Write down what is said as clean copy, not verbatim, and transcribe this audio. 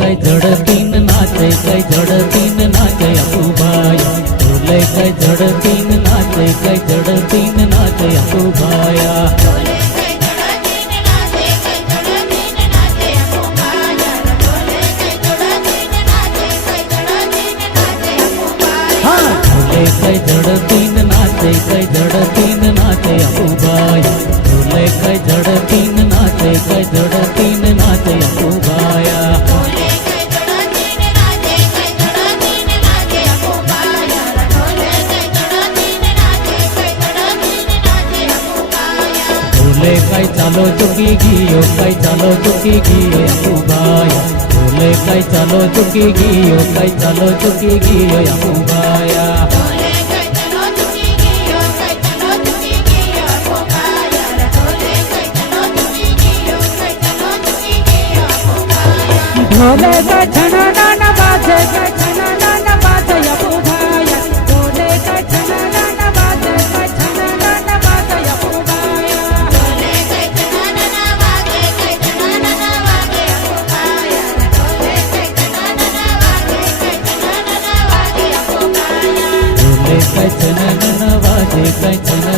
કઈ ઝડપીન નાચે કઈ ઝડપીન નાચે અપુભાઈ ઢોલે કઈ ઝડપીન નાચે કઈ ઝડપીન નાચે અપુભાયા કઈ ઝડપીન નાચે કઈ ઝડપીન નાચે અપુભાઈ ઢોલે કઈ ઝડપીન નાચે કઈ ઝડપીન નાચે અપુભાયા ઢોલે કઈ ચાલો ચૂકી ગયો કઈ ચાલો ચૂકી ગયો અપુભાઈ ઢોલે કઈ ચાલો ચૂકી ગયો કઈ ચાલો ચૂકી ગયો અપુભાયા ઢોલે કઈ છના ના બાજે કઈ છના ના બાજે અપુભાઈ ઢોલે કઈ છના ના બાજે કઈ છના ના બાજે અપુભાઈ ઢોલે કઈ છના ના બાજે કઈ છના ના બાજે અપુભાઈ ઢોલે કઈ છના ના બાજે કઈ છના ના બાજે અપુભાઈ ઢોલે કઈ છના ના બાજે કઈ છના